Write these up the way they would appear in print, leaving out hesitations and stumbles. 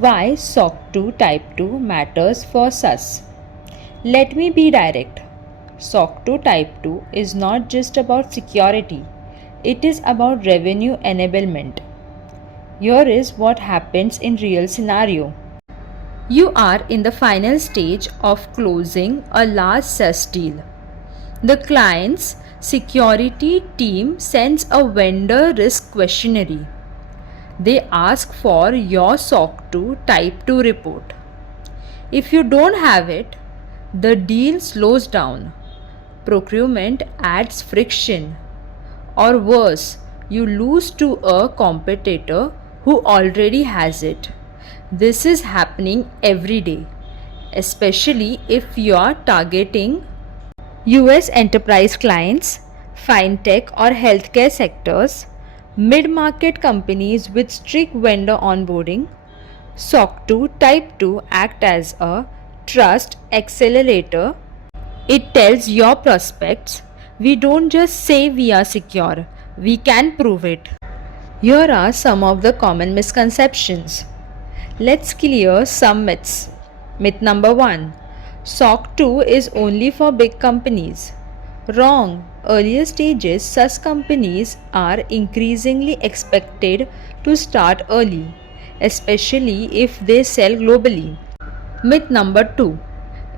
Why SOC 2 Type 2 matters for SaaS. Let me be direct. SOC 2 Type 2 is not just about security, it is about revenue enablement. Here is what happens in real scenario. You are in the final stage of closing a large SaaS deal. The client's security team sends a vendor risk questionnaire. They ask for your SOC 2 Type 2 report. If you don't have it, the deal slows down. Procurement adds friction. Or worse, you lose to a competitor who already has it. This is happening every day, especially if you are targeting US enterprise clients, fintech or healthcare sectors, mid-market companies with strict vendor onboarding. SOC 2 Type 2 act as a trust accelerator. It tells your prospects, we don't just say we are secure, we can prove it. Here are some of the common misconceptions. Let's clear some myths. Myth number 1. SOC 2 is only for big companies. Wrong. Earlier stages, SaaS companies are increasingly expected to start early, especially if they sell globally. Myth number 2.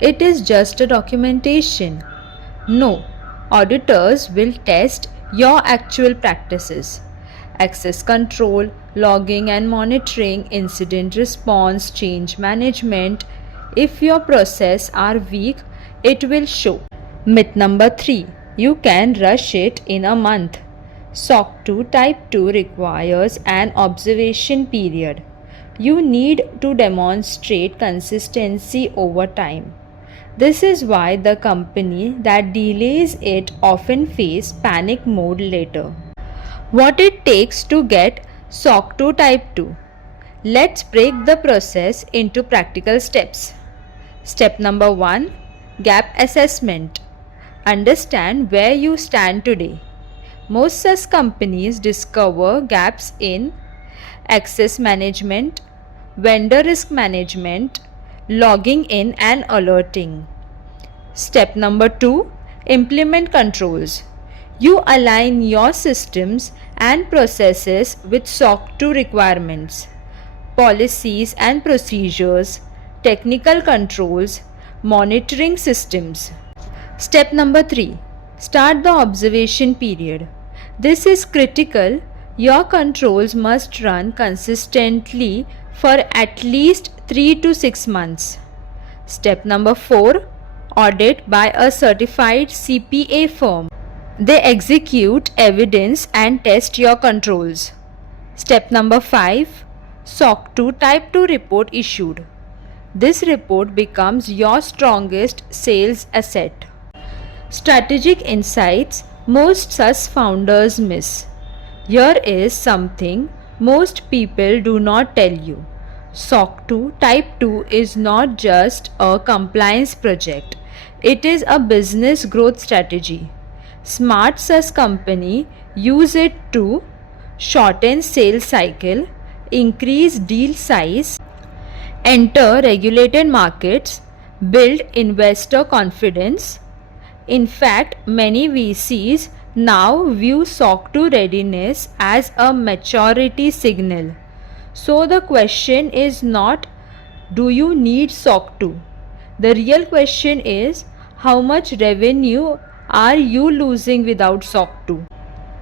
It is just a documentation. No, auditors will test your actual practices. Access control, logging and monitoring, incident response, change management. If your processes are weak, it will show. Myth number 3. You can rush it in a month. SOC 2 Type 2 requires an observation period. You need to demonstrate consistency over time. This is why the company that delays it often face panic mode later. What it takes to get SOC 2 Type 2. Let's break the process into practical steps. Step number 1. Gap assessment. Understand where you stand today. Most SaaS companies discover gaps in access management, vendor risk management, logging in and alerting. Step number 2. Implement controls. You align your systems and processes with SOC 2 requirements, policies and procedures, technical controls, monitoring systems. Step number 3. Start the observation period. This is critical. Your controls must run consistently for at least 3 to 6 months. Step number 4. Audit by a certified CPA firm. They execute evidence and test your controls. Step number 5. SOC 2 Type 2 report issued. This report becomes your strongest sales asset. Strategic insights most SaaS founders miss. Here is something most people do not tell you. SOC 2 Type 2 is not just a compliance project. It is a business growth strategy. Smart SaaS company use it to shorten sales cycle, increase deal size, enter regulated markets, build investor confidence. In fact, many VCs now view SOC 2 readiness as a maturity signal. So the question is not, do you need SOC 2? The real question is, how much revenue are you losing without SOC 2?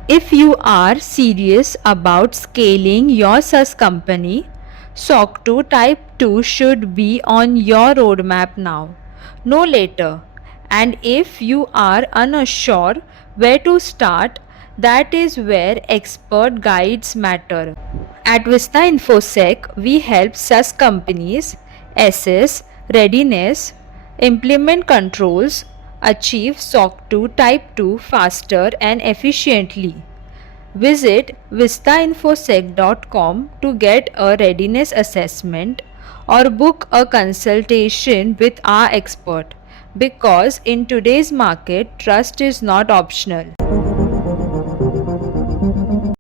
If you are serious about scaling your SaaS company, SOC 2 Type 2 should be on your roadmap now, no later. And if you are unsure where to start, that is where expert guides matter. At VISTA InfoSec, we help SaaS companies assess readiness, implement controls, achieve SOC 2 Type 2 faster and efficiently. Visit vistainfosec.com to get a readiness assessment or book a consultation with our expert. Because in today's market, trust is not optional.